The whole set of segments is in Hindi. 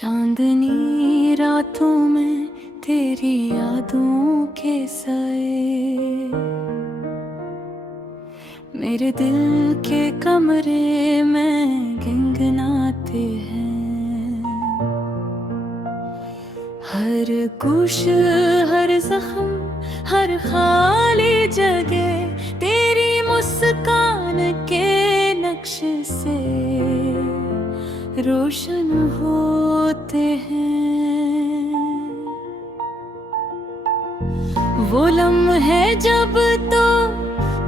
चांदनी रातों में तेरी यादों के साए मेरे दिल के कमरे में गुनगुनाते हैं। हर कुश हर जख्म हर खाली जगह तेरी मुस्कान के नक्श से रोशन होते हैं। वो लम्हे जब तो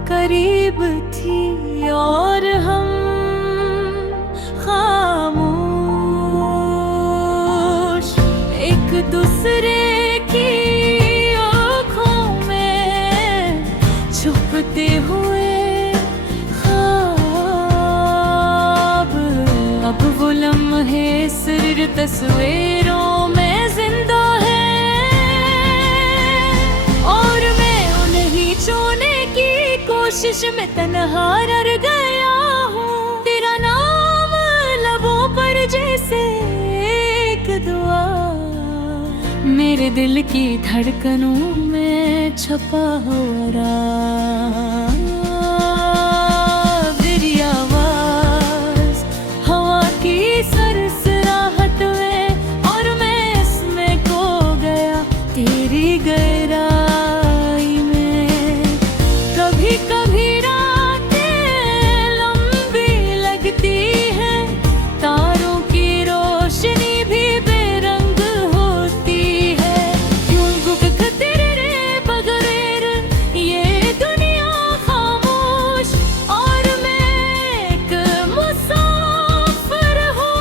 करीब थी और हम खामोश, एक दूसरे की आँखों में छुपते हुए ख्वाब। अब वो लम्हे सिर्फ तस्वीरों में जिंदा है और मैं उन्हें छूने की कोशिश में तन्हा रह गया हूँ। तेरा नाम लबों पर जैसे एक दुआ मेरे दिल की धड़कनों में छपा हुआ राज। तेरी आवाज हवा की सरसराहट में और मैं इसमें खो गया तेरी गहराई में। कभी कभी रातें लंबी लगती हैं, तारों की रोशनी भी बेरंग होती है। क्यों गुक तेरे बगैर ये दुनिया खामोश और मैं एक मुसाफिर हूँ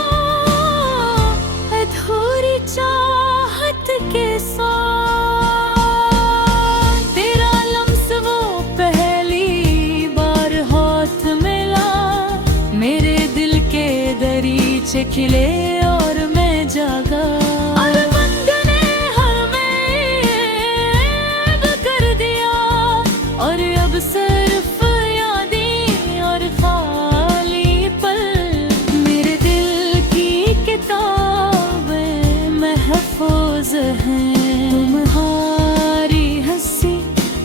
अधूरी चाहत के साथ। तेरा लम्स वो पहली बार हाथ मिला, मेरे दिल के दरीचे खिले और मैं जागा। और बंद ने हमें ऐब कर दिया और अब सिर्फ यादें और खाली पल मेरे दिल की किताबें महफूज हैं। तुम्हारी हंसी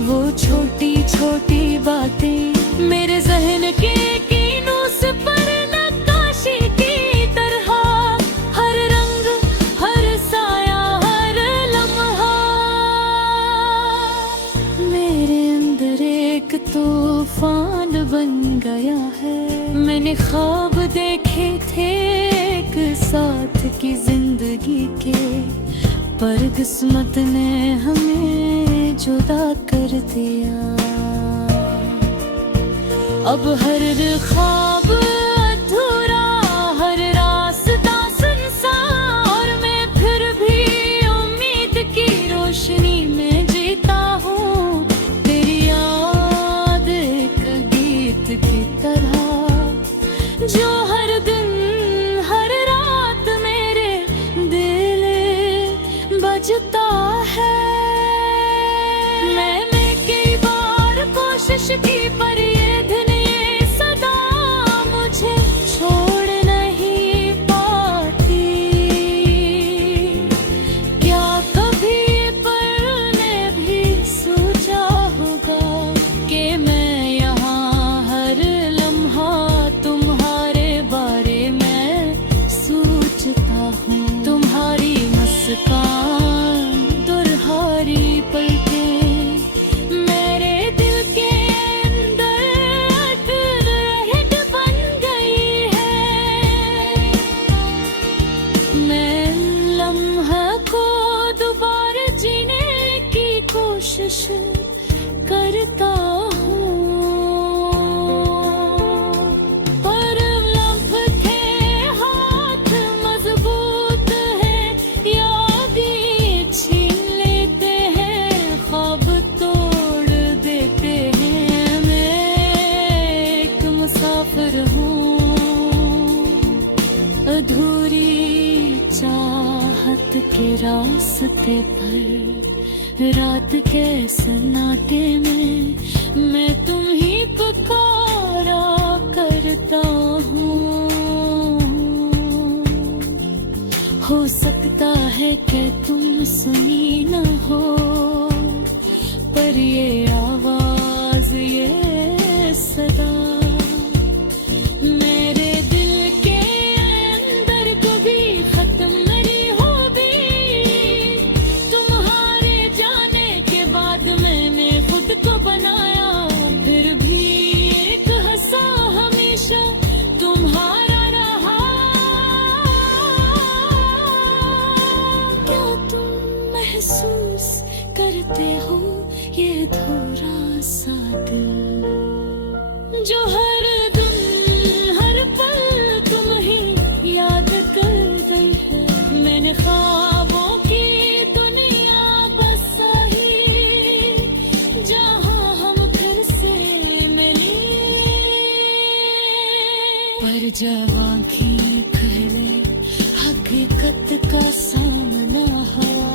वो छोटी छोटी बातें मेरे जहन के कीनों से पर नक्काशी की तरह, हर रंग हर साया हर लम्हा मेरे अंदर एक तूफान बन गया है। मैंने ख्वाब देखे थे एक साथ की जिंदगी के, पर किस्मत ने हमें जुदा कर दिया। अब हर ख्वाब अधूरा हर रास्ता सुनसान और मैं फिर भी उम्मीद की रोशनी में जीता हूँ। तेरी याद एक गीत की तरह जो हर दिन हर रात मेरे दिल बजता है। मैंने कई बार कोशिश की पर ये दिन ये सदा मुझे छोड़ नहीं पाती। क्या कभी पर ने भी सोचा होगा कि मैं यहाँ हर लम्हा तुम्हारे बारे में सोचता हूँ। तुम्हारी मुस्कान दुर्हारी पलकें मेरे दिल के अंदर रहट बन गई है। मैं लम्हा को दोबारा जीने की कोशिश करता हूँ, पर लम्हे हाथ मजबूत है, यादें छीन लेते हैं, ख्वाब तोड़ देते हैं। मैं एक मुसाफिर हूँ अधूरी चाहत के रास्ते पर। रात के सन्नाटे में मैं तुम ही पुकारा करता हूँ। हो सकता है कि तुम सुनी न हो, पर ये आवाज ये सदा मेरे दिल के अंदर कभी खत्म नहीं होगी। तुम्हारे जाने के बाद मैंने खुद को बनाया, फिर भी एक हंसा हमेशा तुम्हारा रहा। क्या तुम महसूस करते हो ये अधूरा सा दिल, जो हर दिन हर पल तुम ही याद कर गई है। मैंने ख्वाबों की दुनिया बसाई, जहाँ हम फिर से मिले, पर जब आँखें खुले हकीकत का सामना हुआ,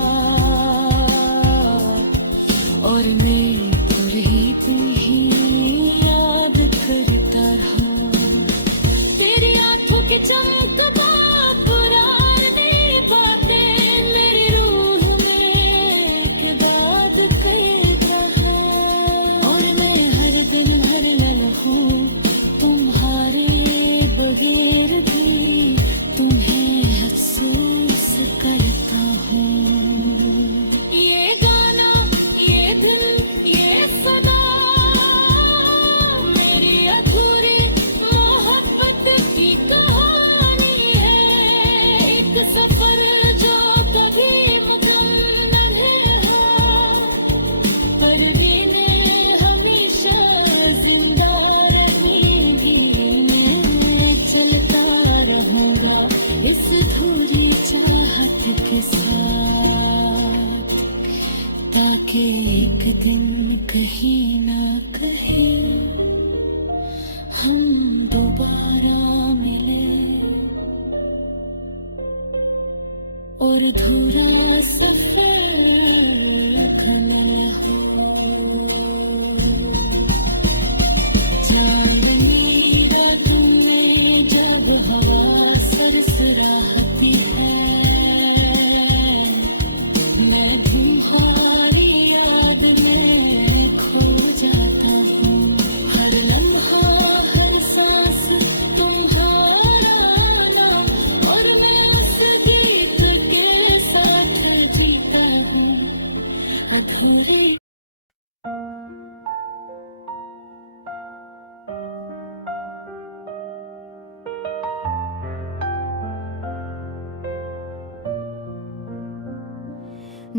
और मैं तुम्हें तुम्हें याद करता रहा। तेरी आंखों की चमक पुरानी बातें मेरी रूह में एक बात कैद रहा, और मैं हर दिन हर लम्हों तुम्हारे बगैर भी तुम्हें महसूस करता हूँ। ये गाना ये दिन ये सदा मेरी अधूरी मोहब्बत की कहानी है, एक सफर जो कभी मुकम्मल नहीं हुआ, पर बीने हमेशा जिंदा रहेगी। मैं चलता रहूंगा इस अधूरी चाहत के साथ, ताकि एक दिन कहीं ना कहीं हम दोबारा मिले, और अधूरा सफर कमल हो। चांदनी रातों में जब हवा सरसराती है, मैं तुम्हारी याद में खो जाता हूँ। हर लम्हा हर सांस तुम्हारा नाम, और मैं उस गीत के साथ जीता हूँ अधूरी।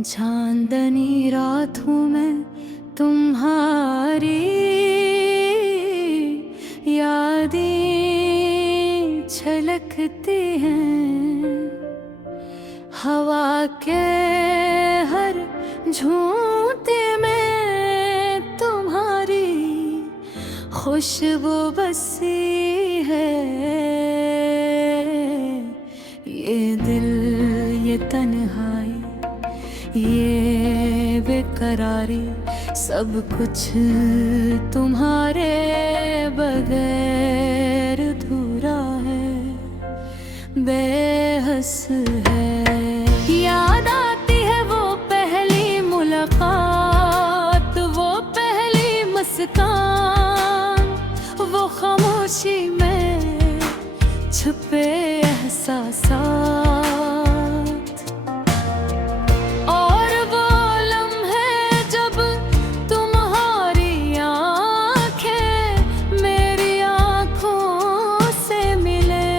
चांदनी रातों में तुम्हारी यादें छलकती हैं, हवा के हर झोंके में तुम्हारी खुशबू बसी है। ये दिल ये तन्हाई ये बेकरारी सब कुछ तुम्हारे बगैर अधूरा है, बेहस है। याद आती है वो पहली मुलाकात, वो पहली मुस्कान, वो खामोशी में छुपे एहसासात, और वो लम्हे जब तुम्हारी आंखें मेरी आंखों से मिले,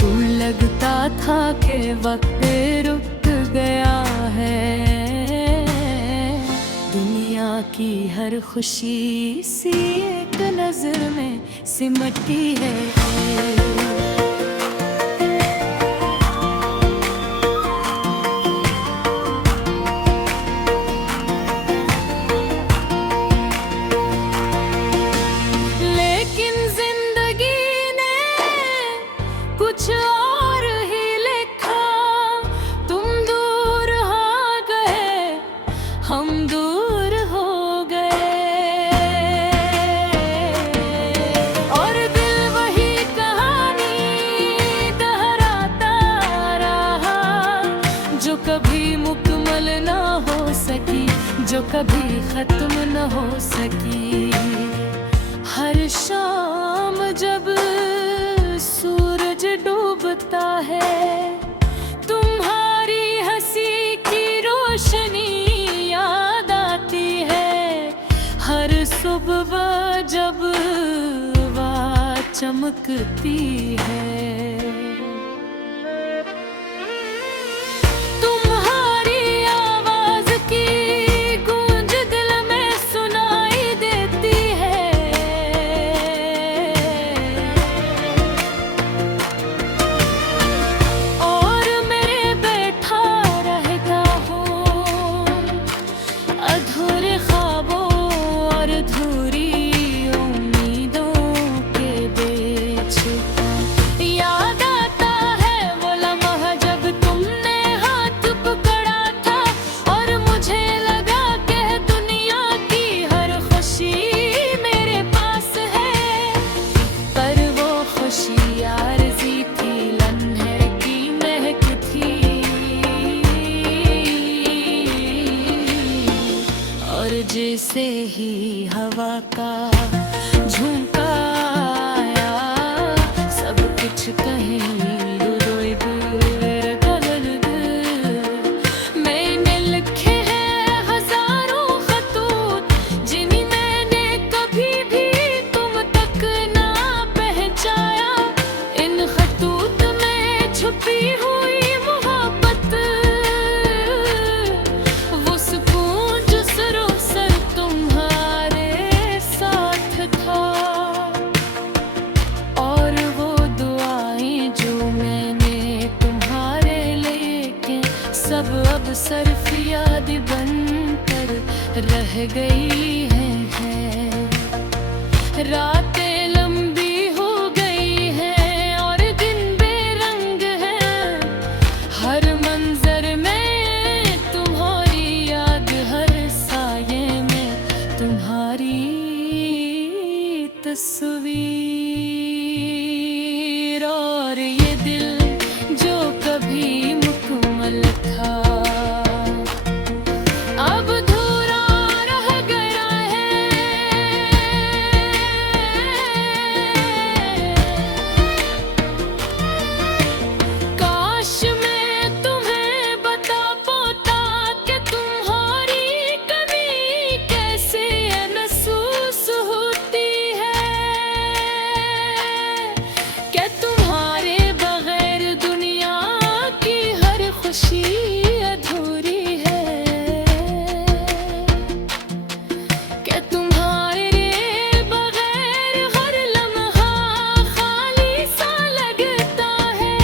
तो लगता था कि वक्त रुक गया है, दुनिया की हर खुशी सी एक नजर में सिमटी है। कुछ और ही लिखा, तुम दूर हो गए, हम दूर हो गए, और दिल वही कहानी जो कभी खत्म न हो सकी। हर शाम जब सूरज डूबता है, तुम्हारी हंसी की रोशनी याद आती है। हर सुबह जब वाह चमकती है, जैसे ही हवा का झोंका आया, सब कुछ कहीं मैंने लिखे हैं हजारों खतूत, जिन्हें मैंने कभी भी तुम तक ना पहुंचाया। इन खतूत में छुपी हुई मोहब्बत, वो सुकून जो सरोसर तुम्हारे साथ था, और वो दुआएं जो मैंने तुम्हारे लेके सब अब सिर्फ याद बनकर रह गई हैं। रातें लंबी हो गई हैं और दिन बेरंग हैं, हर मंजर में तुम्हारी याद, हर साये में तुम्हारी तस्वीर। और ये दिल जो कभी मुकम्मल था, अब अधूरा रह गया है। काश मैं तुम्हें बता पाता कि तुम्हारी कमी कैसे महसूस होती है, कि तुम्हारे बगैर दुनिया की हर खुशी अधूरी है, कि तुम्हारे बगैर हर लम्हा खाली सा लगता है,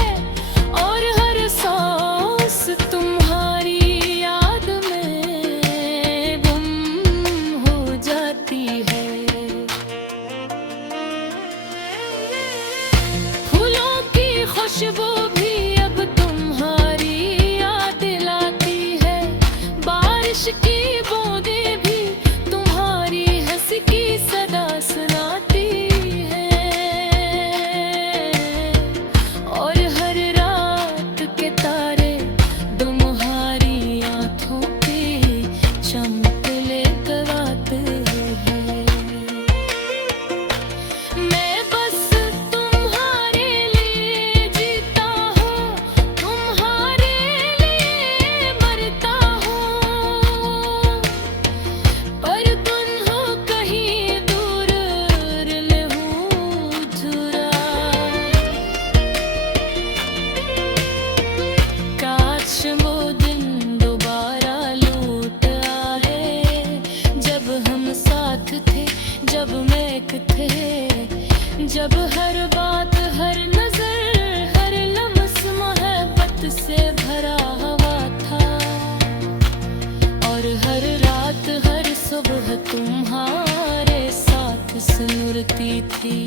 और हर सांस तुम्हारी याद में गुम हो जाती है। फूलों की खुशबू भी अब तुम्हारी याद लाती है, बारिश की बूंदें भी तुम्हारी हंसी की सदा सुनाती है, और हर रात के तारे तुम्हारी आंखों पे चमकले गवाते हैं। मैं बस तुम्हारे लिए जीता हूँ, तुम्हारे लिए मरता हूँ, पर तुम हो कहीं दूर रहूं झुरा। काश वो दिन दोबारा लौट आए, जब हम साथ थे, जब मैं एक थे, जब हर बात, हर नजर, हर लम्स मोहब्बत से भरा हुआ था, और हर रात, हर सुबह तुम्हारे साथ सुनती थी।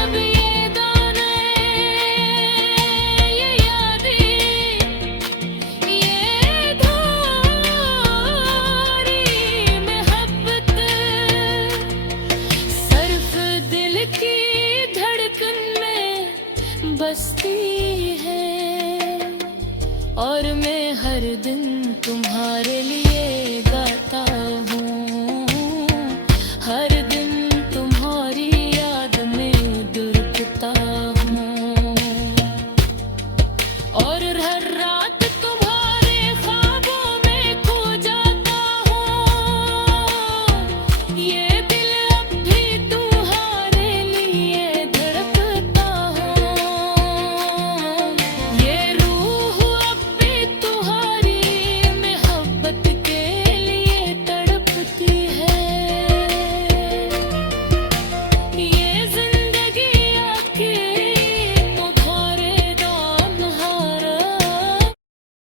अब ये दाने, ये यादें, ये धूरी मोहब्बत, सिर्फ दिल की धड़कन में बसती है, और मैं हर दिन तुम्हारे लिए गाता हूँ, हर दिन तुम्हारी याद में दुर्गता हूँ और हर रात